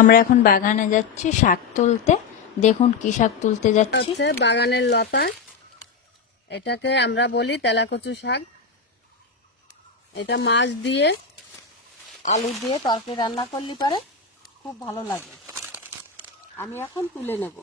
আমরা এখন বাগানে যাচ্ছি শাক তুলতে। দেখুন কি শাক তুলতে যাচ্ছি। বাগানের লতা, এটাকে আমরা বলি তেলাকচু শাক। এটা মাছ দিয়ে আলু দিয়ে তরকারি রান্না করলে পারে খুব ভালো লাগে। আমি এখন তুলে নেব।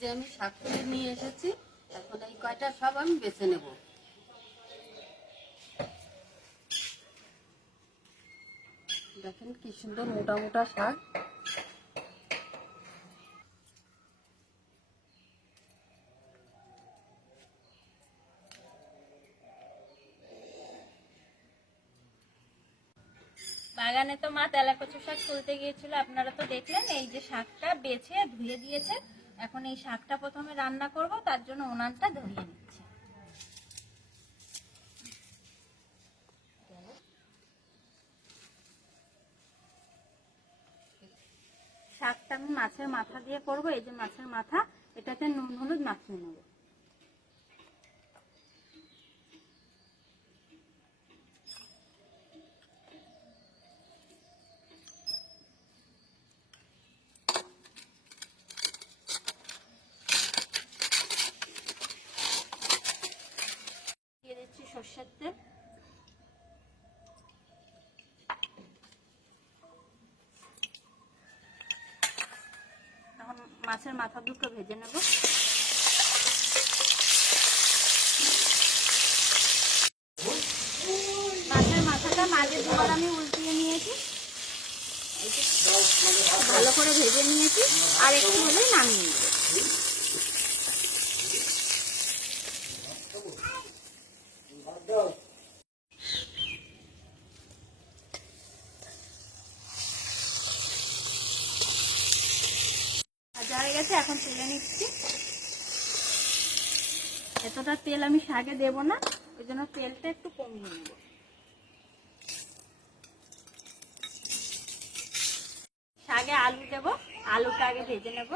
যে আমি শাক তুলে নিয়ে এসেছি, এখন এই কয়টা সব আমি বেছে নেব। দেখেন কি সুন্দর মোটা মোটা শাক। বাগানে তো মা তেলাকচু শাক তুলতে গিয়েছিল, আপনারা তো দেখলেন। এই যে শাকটা বেছে ধুয়ে দিয়েছে, এখন এই শাকটা প্রথমে রান্না করব, তার জন্য উনানটা ধরিয়ে নিচ্ছি। শাকটা আমি মাছের মাথা দিয়ে করব। এই যে মাছের মাথা, এটাতে নুন হলুদ মাখিয়ে নেব। দিয়ে দিচ্ছি সর্ষের তেল। এখন মাছের মাথা দুটো ভেজে নেব। মাছের মাথাটা মাঝে দুবার আমি উল্টিয়ে নিয়েছি, ভালো করে ভেজে নিয়েছি। আর একটু হলেই নামিয়ে নেব। ভাজা হয়ে গেছে, এখন তুলে নিচ্ছি। এতটা তেল আমি শাকে দেব না, ওই জন্য তেলটা একটু কমিয়ে নেব। শাকে আলু দেব, আলুটা আগে ভেজে নেব।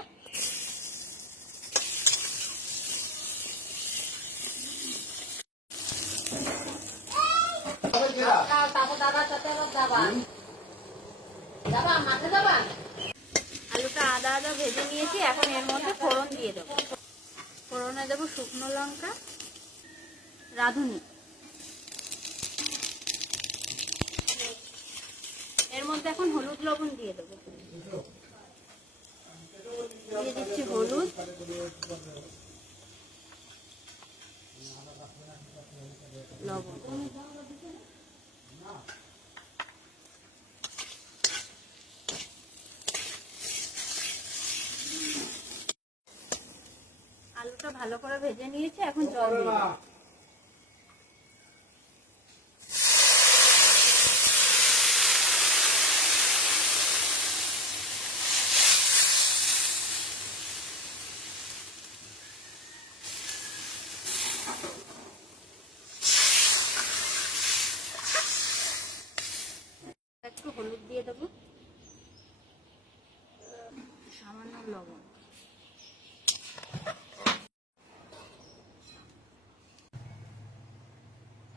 আলুটা আদা আদা ভেজে নিয়েছি, এখন এর মধ্যে ফোড়ন দিয়ে দেবো। ফোড়নে দেবো শুকনো লঙ্কা, রাঁধুনি। এর মধ্যে এখন হলুদ লবণ দিয়ে দেবো। দিয়ে দিচ্ছি হলুদ, লবণ। আলুটা ভালো করে ভেজে নিয়েছি, এখন জল দিয়ে দেবো। একটু হলুদ দিয়ে দেবো, সামান্য লবণ।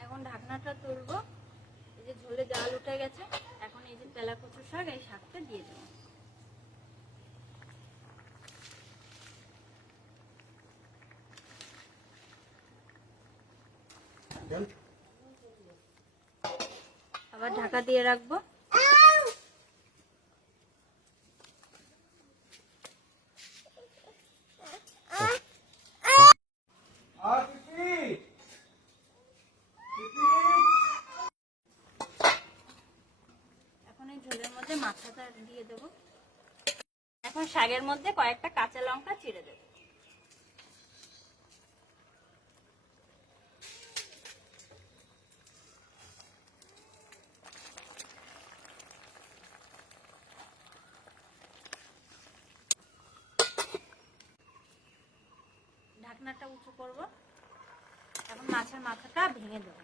এখন ঢাকনাটা তুলবো। এই যে ঝোলে জাল উঠে গেছে, এখন এই যে তেলাকচু শাক, এই শাকটা দিয়ে দেবো। আবার ঢাকা দিয়ে রাখবো। এখন এই ঝোলের মধ্যে মাথাটা দিয়ে দেবো। এখন শাকের মধ্যে কয়েকটা কাঁচা লঙ্কা চিড়ে দেবো। ঢাকনাটা উঁচু করব। এখন মাছের মাথাটা ভেঙে দেবো।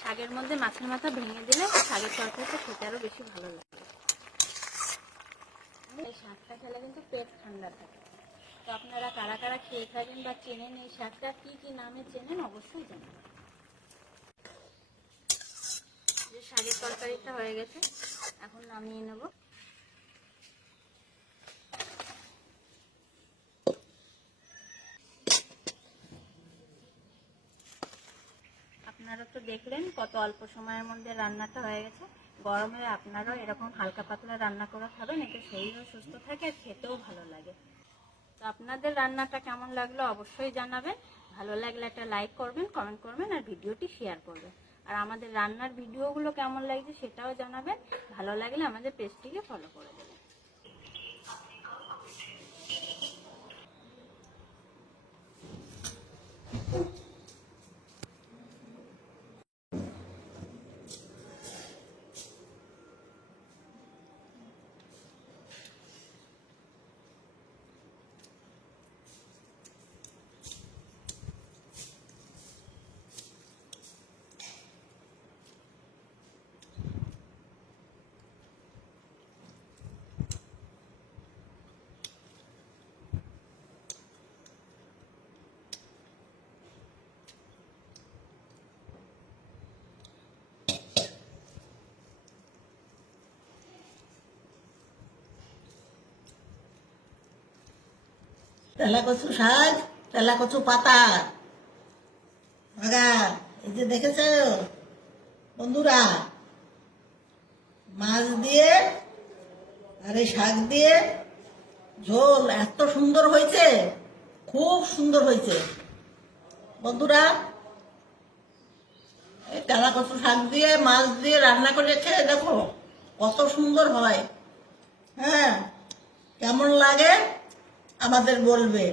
শাকের মধ্যে মাছের মাথা ভেঙে দিলে শাকের তরকারিটা খেতে আরো বেশি ভালো লাগে। এই শাকটা খেলে কিন্তু পেট ঠান্ডা থাকে। তো আপনারা কারা কারা খেয়ে থাকেন বা চেনেন এই শাকটা, কি কি নামে চেনেন অবশ্যই জানাবেন। যে শাকের তরকারিটা হয়ে গেছে, এখন নামিয়ে নেব। আপনারা তো দেখলেন কত অল্প সময়ের মধ্যে রান্নাটা হয়ে গেছে। গরমে আপনারাও এরকম হালকা পাতলা রান্না করে খাবেন, এতে শরীরও সুস্থ থাকে আর খেতেও ভালো লাগে। তো আপনাদের রান্নাটা কেমন লাগলো অবশ্যই জানাবেন। ভালো লাগলে একটা লাইক করবেন, কমেন্ট করবেন আর ভিডিওটি শেয়ার করবেন। আর আমাদের রান্নার ভিডিওগুলো কেমন লাগছে সেটাও জানাবেন। ভালো লাগলে আমাদের পেজটিকে ফলো করে দেবেন। তেলা কচু শাক, তেলা কচু পাতা বাগান। এই যে দেখেছো বন্ধুরা, মাছ দিয়ে আর এই শাক দিয়ে ঝোল এত সুন্দর হয়েছে, খুব সুন্দর হয়েছে বন্ধুরা। এই তেলা কচু শাক দিয়ে মাছ দিয়ে রান্না করে খেয়ে দেখো কত সুন্দর হয়। হ্যাঁ, কেমন লাগে আমাদের বলবে।